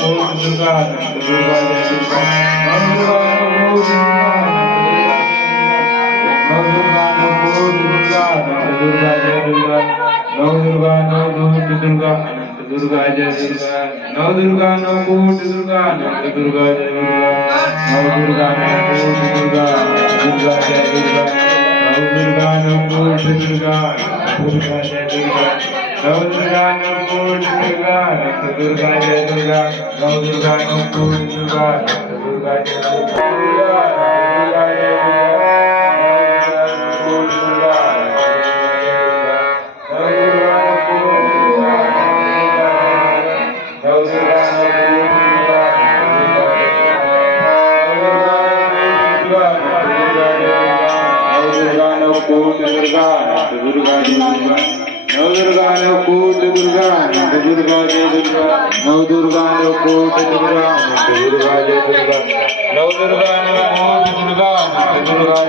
coat Durga अनंत दुर्गा जय दुर्गा नव दुर्गा नव coat Durga अनंत दुर्गा जय दुर्गा नव दुर्गा नव कोट दुर्गा अनंत दुर्गा जय दुर्गा नव दुर्गा नव कोट दुर्गा अनंत दुर्गा जय दुर्गा नव दुर्गा नव कोट दुर्गा अनंत दुर्गा जय दुर्गा नव दुर्गा नव कोट दुर्गा अनंत दुर्गा जय दुर्गा नव दुर्गा नव कोट दुर्गा अनंत दुर्गा जय दुर्गा नव दुर्गा नव कोट दुर्गा अनंत दुर्गा जय दुर्गा कोट दुर्गा अनंत दुर्गा जय दुर्गा नव दुर्गा नव कोट दुर्गा अनंत दुर्गा जय दुर्गा नव दुर्गा नव कोट दुर्गा अनंत दुर्गा जय दुर्गा नव दुर्गा नव कोट दुर्गा अनंत दुर्गा